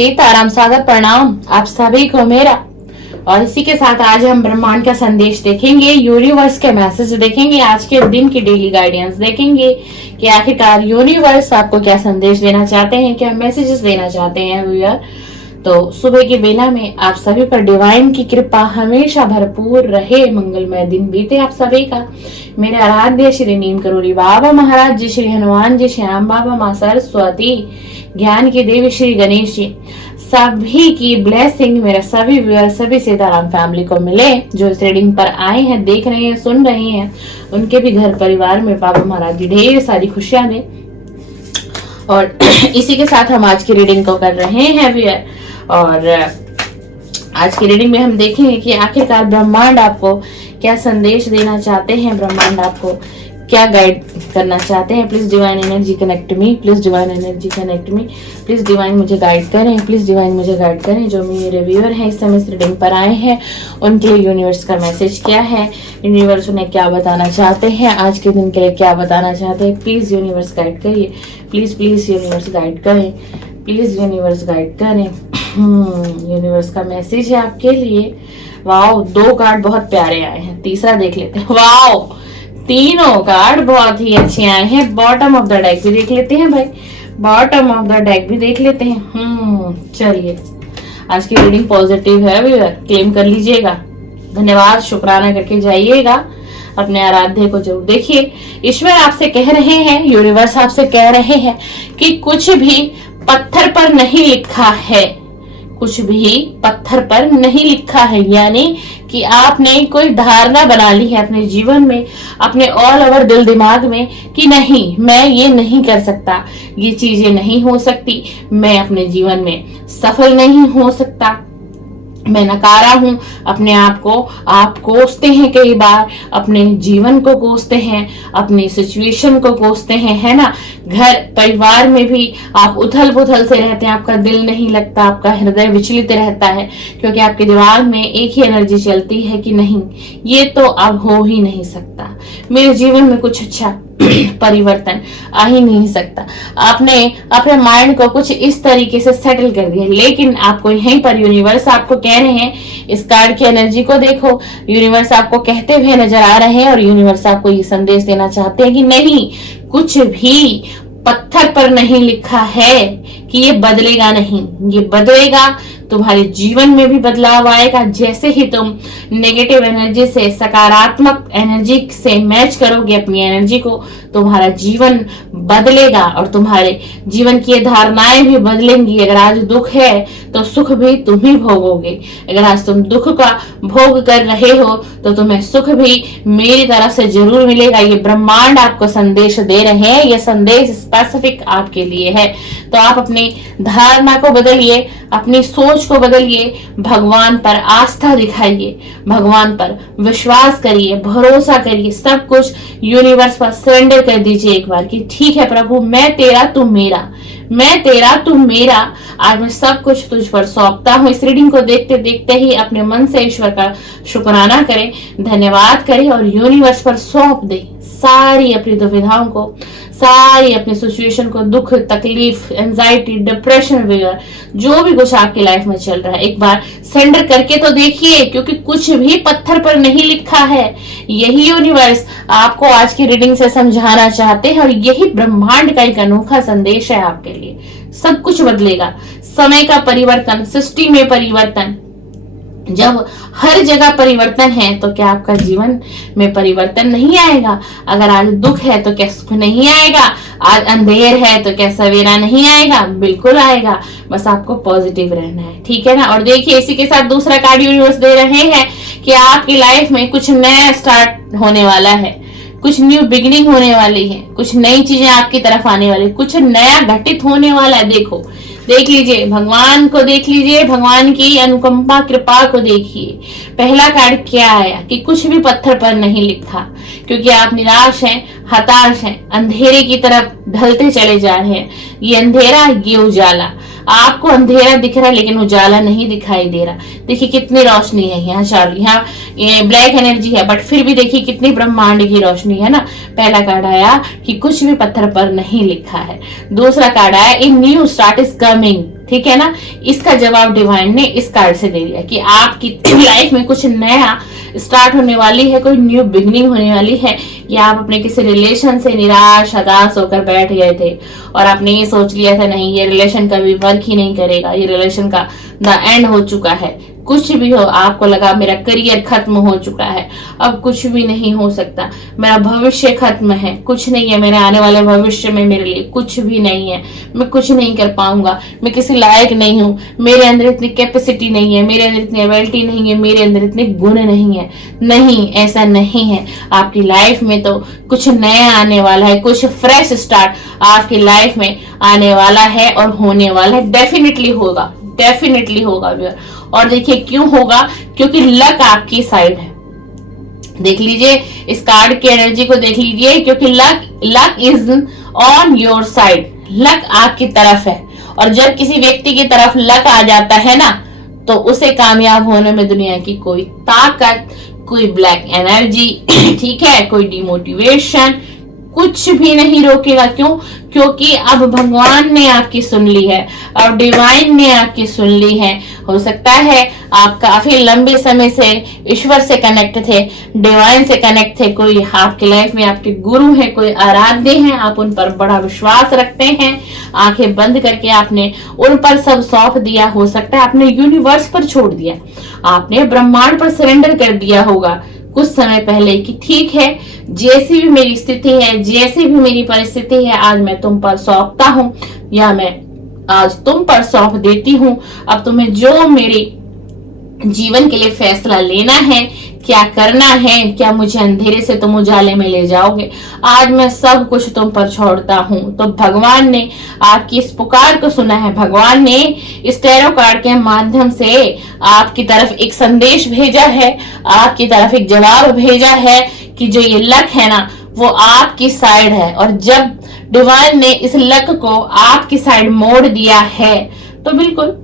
सीताराम सागर प्रणाम आप सभी को मेरा। और इसी के साथ आज हम ब्रह्मांड का संदेश देखेंगे, यूनिवर्स के मैसेज देखेंगे, आज के दिन की डेली गाइडेंस देखेंगे कि आखिरकार यूनिवर्स आपको क्या संदेश देना चाहते हैं, क्या मैसेजेस देना चाहते हैं व्यूअर। तो सुबह की बेला में आप सभी पर डिवाइन की कृपा हमेशा भरपूर रहे, मंगलमय दिन बीते आप सभी का। मेरे आराध्य श्री नीम करोली बाबा महाराज जी, श्री हनुमान जी, श्याम बाबा, माँ सरस्वती, ज्ञान की देवी श्री गणेश जी, सभी की ब्लेसिंग मेरे सभी व्यूअर, सभी सीताराम फैमिली को मिले। जो इस रीडिंग पर आए हैं, देख रहे हैं, सुन रहे हैं, उनके भी घर परिवार में बाबा महाराज जी ढेर सारी खुशियां दें। और इसी के साथ हम आज की रीडिंग को कर रहे हैं व्यूअर। और आज की रीडिंग में हम देखेंगे कि आखिरकार ब्रह्मांड आपको क्या संदेश देना चाहते हैं, ब्रह्मांड आपको क्या गाइड करना चाहते हैं। Please divine energy connect me, please divine energy connect me, please divine मुझे गाइड करें, प्लीज डिवाइन मुझे गाइड करें। जो मेरे व्यूअर हैं इस समय इस रीडिंग पर आए हैं, उनके लिए यूनिवर्स का मैसेज क्या है, यूनिवर्स उन्हें क्या बताना चाहते हैं, आज के दिन के लिए क्या बताना चाहते हैं। प्लीज यूनिवर्स गाइड करिए, प्लीज प्लीज यूनिवर्स गाइड करें, प्लीज यूनिवर्स गाइड करें। यूनिवर्स का मैसेज है आपके लिए। वाओ, 2 कार्ड बहुत प्यारे आए हैं, तीसरा देख लेते हैं। वाओ, तीनों कार्ड बहुत ही अच्छे आए हैं। बॉटम ऑफ द डेक भी देख लेते हैं भाई, बॉटम ऑफ द डेक भी देख लेते हैं। चलिए, आज की रीडिंग पॉजिटिव है व्यूअर, क्लेम कर लीजिएगा, धन्यवाद, शुक्राना करके जाइएगा। अपने आराध्य को जरूर देखिए। ईश्वर आपसे कह रहे हैं, यूनिवर्स आपसे कह रहे हैं कि कुछ भी पत्थर पर नहीं लिखा है, कुछ भी पत्थर पर नहीं लिखा है। यानी कि आपने कोई धारणा बना ली है अपने जीवन में, अपने ऑल ओवर दिल दिमाग में कि नहीं, मैं ये नहीं कर सकता, ये चीजें नहीं हो सकती, मैं अपने जीवन में सफल नहीं हो सकता, मैं नकारा हूं अपने आप को। आप कोसते हैं, कई बार अपने जीवन को कोसते हैं, अपनी सिचुएशन को कोसते हैं, है ना। घर परिवार में भी आप उथल पुथल से रहते हैं, आपका दिल नहीं लगता, आपका हृदय विचलित रहता है, क्योंकि आपके दिमाग में एक ही एनर्जी चलती है कि नहीं, ये तो अब हो ही नहीं सकता, मेरे जीवन में कुछ अच्छा परिवर्तन आ ही नहीं सकता। आपने अपने माइंड को कुछ इस तरीके से सेटल कर दिया। लेकिन आपको यहीं पर यूनिवर्स आपको कह रहे हैं, इस कार्ड की एनर्जी को देखो, यूनिवर्स आपको कहते हुए नजर आ रहे हैं और यूनिवर्स आपको ये संदेश देना चाहते हैं कि नहीं, कुछ भी पत्थर पर नहीं लिखा है कि ये बदलेगा नहीं, ये बदलेगा। तुम्हारे जीवन में भी बदलाव आएगा। जैसे ही तुम नेगेटिव एनर्जी से सकारात्मक एनर्जी से मैच करोगे अपनी एनर्जी को, तुम्हारा जीवन बदलेगा और तुम्हारे जीवन की धारणाएं भी बदलेंगी। अगर आज दुख है तो सुख भी तुम ही भोगोगे। अगर आज तुम दुख का भोग कर रहे हो तो तुम्हें सुख भी मेरी तरफ से जरूर मिलेगा। ये ब्रह्मांड आपको संदेश दे रहे हैं, ये संदेश स्पेसिफिक आपके लिए है। तो आप अपनी धारणा को बदलिए, अपनी सोच को बदलिए, भगवान पर आस्था दिखाइए, भगवान पर विश्वास करिए, भरोसा करिए, सब कुछ यूनिवर्स पर सरेंडर कर दीजिए एक बार कि ठीक है प्रभु, मैं तेरा तू मेरा, मैं तेरा तू मेरा। आज मैं सब कुछ तुझ पर सौंपता हूँ। इस रीडिंग को देखते देखते ही अपने मन से ईश्वर का शुक्राना करें, धन्यवाद करें और यूनिवर्स पर सौंप दें सारी अपनी दुविधाओं को, सारी अपनी सिचुएशन को, दुख, तकलीफ, एंजाइटी, डिप्रेशन वगैरह जो भी कुछ आपकी लाइफ में चल रहा है, एक बार सरेंडर करके तो देखिए, क्योंकि कुछ भी पत्थर पर नहीं लिखा है। यही यूनिवर्स आपको आज की रीडिंग से समझाना चाहते हैं और यही ब्रह्मांड का एक अनोखा संदेश है आपके लिए। सब कुछ बदलेगा, समय का परिवर्तन, सृष्टि में परिवर्तन। जब हर जगह परिवर्तन है तो क्या आपका जीवन में परिवर्तन नहीं आएगा? अगर आज दुख है तो क्या सुख नहीं आएगा? आज अंधेर है तो क्या सवेरा नहीं आएगा? बिल्कुल आएगा, बस आपको पॉजिटिव रहना है, ठीक है ना। और देखिए, इसी के साथ दूसरा कार्ड यूनिवर्स दे रहे हैं कि आपकी लाइफ में कुछ नया स्टार्ट होने वाला है, कुछ न्यू बिगिनिंग होने वाली है, कुछ नई चीजें आपकी तरफ आने वाली, कुछ नया घटित होने वाला है। देखो, देख लीजिए, भगवान को देख लीजिए, भगवान की अनुकंपा कृपा को देखिए। पहला कार्ड क्या आया कि कुछ भी पत्थर पर नहीं लिखा, क्योंकि आप निराश हैं, हताश हैं, अंधेरे की तरफ ढलते चले जा रहे हैं। ये अंधेरा, ये उजाला, आपको अंधेरा दिख रहा है लेकिन उजाला नहीं दिखाई दे रहा। देखिए कितनी रोशनी है यहाँ चारों, यहाँ ब्लैक एनर्जी है बट फिर भी देखिए कितनी ब्रह्मांड की रोशनी है ना। पहला कार्ड आया कि कुछ भी पत्थर पर नहीं लिखा है। दूसरा कार्ड आया इन न्यू स्टार्ट इज कमिंग, ठीक है ना। इसका जवाब डिवाइन ने इस कार्ड से दे दिया कि आपकी लाइफ में कुछ नया स्टार्ट होने वाली है, कोई न्यू बिगनिंग होने वाली है, या आप अपने किसी रिलेशन से निराश हताश होकर बैठ गए थे और आपने ये सोच लिया था नहीं ये रिलेशन कभी वर्क ही नहीं करेगा, ये रिलेशन का द एंड हो चुका है। कुछ भी हो, आपको लगा मेरा करियर खत्म हो चुका है, अब कुछ भी नहीं हो सकता, मेरा भविष्य खत्म है, कुछ नहीं है मेरे आने वाले भविष्य में, मेरे लिए कुछ भी नहीं है, मैं कुछ नहीं कर पाऊंगा, मैं किसी लायक नहीं हूँ, मेरे अंदर इतनी कैपेसिटी नहीं है, मेरे अंदर इतनी एबिलिटी नहीं है, मेरे अंदर इतने गुण नहीं है। नहीं, ऐसा नहीं है। आपकी लाइफ में तो कुछ नया आने वाला है, कुछ फ्रेश स्टार्ट आपकी लाइफ में आने वाला है और होने वाला है। डेफिनेटली होगा, डेफिनेटली होगा व्यूअर। और देखिए क्यों होगा, क्योंकि लक आपकी साइड है। देख लीजिए इस कार्ड की एनर्जी को देख लीजिए, क्योंकि luck is on your side, luck आपकी तरफ है। और जब किसी व्यक्ति की तरफ लक आ जाता है ना, तो उसे कामयाब होने में दुनिया की कोई ताकत, कोई ब्लैक एनर्जी, ठीक है, कोई डिमोटिवेशन, कुछ भी नहीं रोकेगा। क्यों? क्योंकि अब भगवान ने आपकी सुन ली है, अब डिवाइन ने आपकी सुन ली है। हो सकता है आप काफी लंबे समय से ईश्वर से कनेक्ट थे, डिवाइन से कनेक्ट थे, कोई आपकी लाइफ में आपके गुरु हैं, कोई आराध्य हैं, आप उन पर बड़ा विश्वास रखते हैं, आंखें बंद करके आपने उन पर सब सौंप दिया। हो सकता है आपने यूनिवर्स पर छोड़ दिया, आपने ब्रह्मांड पर सरेंडर कर दिया होगा कुछ समय पहले कि ठीक है, जैसी भी मेरी स्थिति है, जैसी भी मेरी परिस्थिति है, आज मैं तुम पर सौंपता हूं, या मैं आज तुम पर सौंप देती हूं। अब तुम्हें जो मेरे जीवन के लिए फैसला लेना है, क्या करना है, क्या मुझे अंधेरे से तुम उजाले में ले जाओगे, आज मैं सब कुछ तुम पर छोड़ता हूं। तो भगवान ने आपकी इस पुकार को सुना है, भगवान ने इस टैरो कार्ड के माध्यम से आपकी तरफ एक संदेश भेजा है, आपकी तरफ एक जवाब भेजा है कि जो ये लक है ना, वो आपकी साइड है। और जब डिवाइन ने इस लक को आपकी साइड मोड़ दिया है, तो बिल्कुल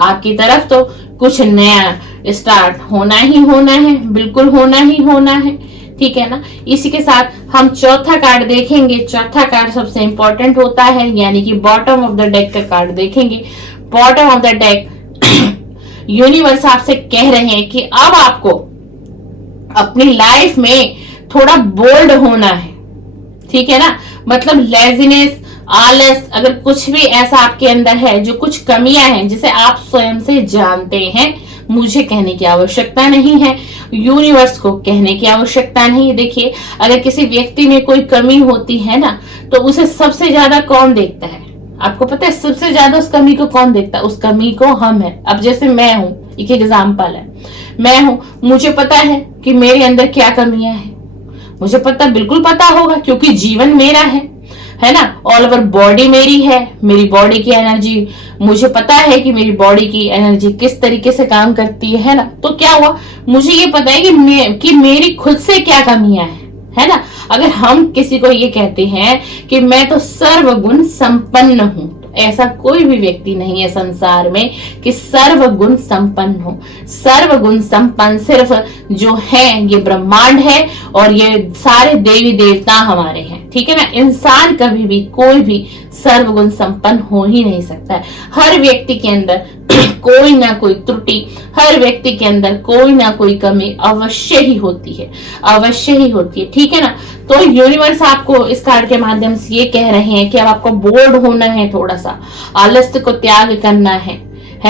आपकी तरफ तो कुछ नया स्टार्ट होना ही होना है, बिल्कुल होना ही होना है, ठीक है ना। इसी के साथ हम चौथा कार्ड देखेंगे। चौथा कार्ड सबसे इंपॉर्टेंट होता है, यानी कि बॉटम ऑफ द डेक का कार्ड देखेंगे। Bottom of the deck universe आपसे कह रहे हैं कि अब आपको अपनी लाइफ में थोड़ा बोल्ड होना है, ठीक है ना। मतलब लेजीनेस, आलस, अगर कुछ भी ऐसा आपके अंदर है, जो कुछ कमियां हैं जिसे आप स्वयं से जानते हैं, मुझे कहने की आवश्यकता नहीं है, यूनिवर्स को कहने की आवश्यकता नहीं है। देखिए अगर किसी व्यक्ति में कोई कमी होती है ना, तो उसे सबसे ज्यादा कौन देखता है? आपको पता है सबसे ज्यादा उस कमी को कौन देखता है? उस कमी को हम है। अब जैसे मैं हूं, एक एग्जाम्पल है, मैं हूं, मुझे पता है कि मेरे अंदर क्या कमियां हैं, मुझे पता, बिल्कुल पता होगा, क्योंकि जीवन मेरा है ना। ऑल ओवर बॉडी मेरी है, मेरी बॉडी की एनर्जी, मुझे पता है कि मेरी बॉडी की एनर्जी किस तरीके से काम करती है ना। तो क्या हुआ, मुझे ये पता है कि मेरी खुद से क्या कमियां है ना। अगर हम किसी को ये कहते हैं कि मैं तो सर्वगुण संपन्न हूं, ऐसा कोई भी व्यक्ति नहीं है संसार में कि सर्वगुण संपन्न हो। सर्वगुण संपन्न सिर्फ जो है ये ब्रह्मांड है, और ये सारे देवी देवता हमारे हैं, ठीक है ना। इंसान कभी भी कोई भी सर्वगुण संपन्न हो ही नहीं सकता है। हर व्यक्ति के अंदर कोई ना कोई त्रुटि, हर व्यक्ति के अंदर कोई ना कोई कमी अवश्य ही होती है, अवश्य ही होती है, ठीक है ना। तो यूनिवर्स आपको इस कार्ड के माध्यम से ये कह रहे हैं कि अब आपको बोल्ड होना है, थोड़ा सा आलस्य को त्याग करना है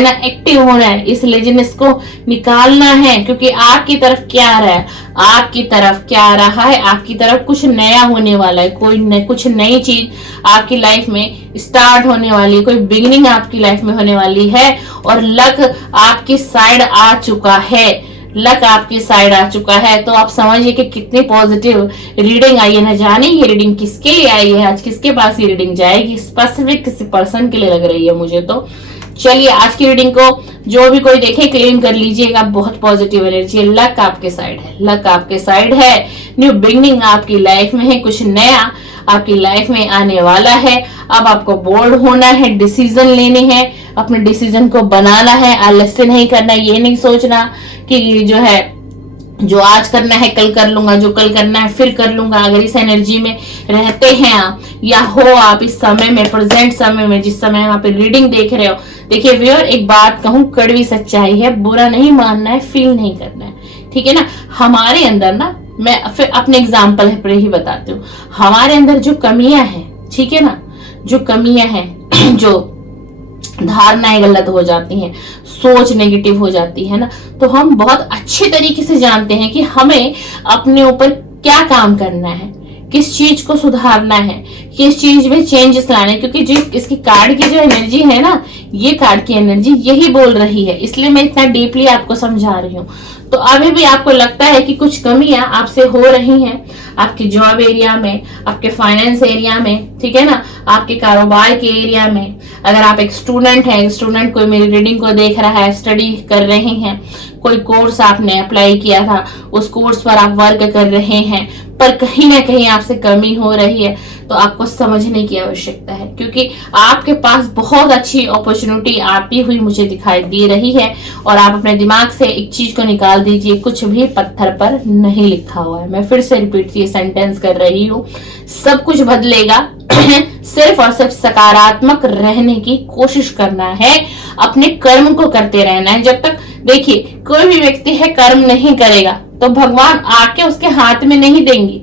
ना, एक्टिव होना है, इस लेजीनेस को निकालना है। क्योंकि आपकी तरफ क्या आ रहा है, आपकी तरफ क्या आ रहा है, आपकी तरफ कुछ नया होने वाला है, कुछ नई चीज आपकी लाइफ में स्टार्ट होने वाली है, कोई बिगिनिंग आपकी लाइफ में होने वाली है। और लक आपकी साइड आ चुका है, लक आपकी साइड आ चुका है। तो आप समझिए कि कितनी पॉजिटिव रीडिंग आई है। ना जाने ये रीडिंग किसके लिए आई है, आज किसके पास ये रीडिंग जाएगी, स्पेसिफिक किसी पर्सन के लिए लग रही है मुझे। तो चलिए आज की रीडिंग को जो भी कोई देखे क्लेम कर लीजिएगा, बहुत पॉजिटिव एनर्जी है, लक आपके साइड है, लक आपके साइड है। न्यू बिगनिंग आपकी लाइफ में है, कुछ नया आपकी लाइफ में आने वाला है। अब आपको बोल्ड होना है, डिसीजन लेने हैं, अपने डिसीजन को बनाना है, आलस्य नहीं करना, ये नहीं सोचना कि जो आज करना है कल कर लूंगा, जो कल करना है फिर कर लूंगा। अगर इस एनर्जी में रहते हैं आप, या हो आप इस समय में, प्रेजेंट समय में, जिस समय आप रीडिंग देख रहे हो, देखिए व्यूअर, एक बात कहूं, कड़वी सच्चाई है, बुरा नहीं मानना है, फील नहीं करना है, ठीक है ना। हमारे अंदर ना, मैं फिर अपने एग्जाम्पल पर ही बताती हूँ, हमारे अंदर जो कमियां हैं, ठीक है ना, जो कमियां हैं, जो धारणाएं गलत हो जाती हैं, सोच नेगेटिव हो जाती है ना, तो हम बहुत अच्छे तरीके से जानते हैं कि हमें अपने ऊपर क्या काम करना है, किस चीज को सुधारना है, किस चीज में चेंजेस लाने, क्योंकि जो इसकी कार्ड की जो एनर्जी है ना, ये कार्ड की एनर्जी यही बोल रही है, इसलिए मैं इतना डीपली आपको समझा रही हूँ। तो अभी भी आपको लगता है कि कुछ कमियां आपसे हो रही हैं, आपके जॉब एरिया में, आपके फाइनेंस एरिया में, ठीक है ना, आपके कारोबार के एरिया में। अगर आप एक स्टूडेंट हैं, स्टूडेंट कोई मेरी रीडिंग को देख रहा है, स्टडी कर रहे हैं, कोई कोर्स आपने अप्लाई किया था, उस कोर्स पर आप वर्क कर रहे हैं, पर कहीं ना कहीं आपसे कमी हो रही है, तो आपको समझने की आवश्यकता है, क्योंकि आपके पास बहुत अच्छी अपॉर्चुनिटी आती हुई मुझे दिखाई दे रही है। और आप अपने दिमाग से एक चीज को निकाल दीजिए, कुछ भी पत्थर पर नहीं लिखा हुआ है। मैं फिर से रिपीट ये सेंटेंस कर रही हूँ, सब कुछ बदलेगा, सिर्फ और सिर्फ सकारात्मक रहने की कोशिश करना है, अपने कर्म को करते रहना है। जब तक देखिए कोई भी व्यक्ति है कर्म नहीं करेगा तो भगवान आके उसके हाथ में नहीं देंगे।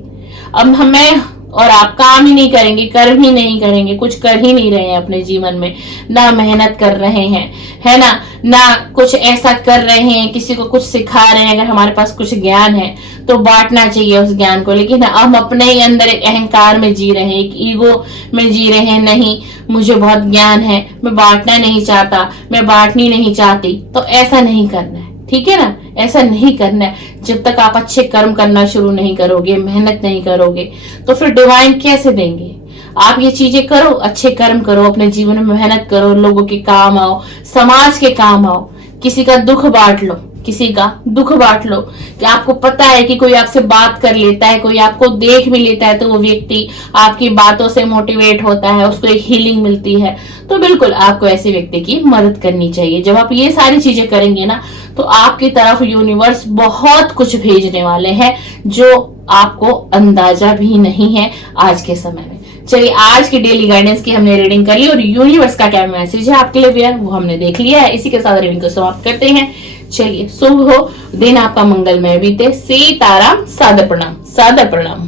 अब हमें और आप काम ही नहीं करेंगे, कर्म ही नहीं करेंगे, कुछ कर ही नहीं रहे हैं अपने जीवन में, ना मेहनत कर रहे हैं, है ना, ना कुछ ऐसा कर रहे हैं, किसी को कुछ सिखा रहे हैं। अगर हमारे पास कुछ ज्ञान है तो बांटना चाहिए उस ज्ञान को, लेकिन हम अपने ही अंदर एक अहंकार में जी रहे हैं, एक ईगो में जी रहे हैं, नहीं मुझे बहुत ज्ञान है, मैं बांटना नहीं चाहता, मैं बांटनी नहीं चाहती, तो ऐसा नहीं करना है, ठीक है ना, ऐसा नहीं करना है। जब तक आप अच्छे कर्म करना शुरू नहीं करोगे, मेहनत नहीं करोगे, तो फिर डिवाइन कैसे देंगे। आप ये चीजें करो, अच्छे कर्म करो, अपने जीवन में मेहनत करो, लोगों के काम आओ, समाज के काम आओ, किसी का दुख बांट लो, किसी का दुख बांट लो। कि आपको पता है कि कोई आपसे बात कर लेता है, कोई आपको देख भी लेता है, तो वो व्यक्ति आपकी बातों से मोटिवेट होता है, उसको एक हीलिंग मिलती है, तो बिल्कुल आपको ऐसे व्यक्ति की मदद करनी चाहिए। जब आप ये सारी चीजें करेंगे ना, तो आपकी तरफ यूनिवर्स बहुत कुछ भेजने वाले हैं, जो आपको अंदाजा भी नहीं है आज के समय में। चलिए, आज की डेली गाइडेंस की हमने रीडिंग कर ली और यूनिवर्स का क्या मैसेज है आपके लिए व्यूअर, वो हमने देख लिया है। इसी के साथ रीडिंग को समाप्त करते हैं। चलिए, शुभ हो दिन आपका, मंगलमय बीते। सीताराम, सादर प्रणाम, सादर प्रणाम।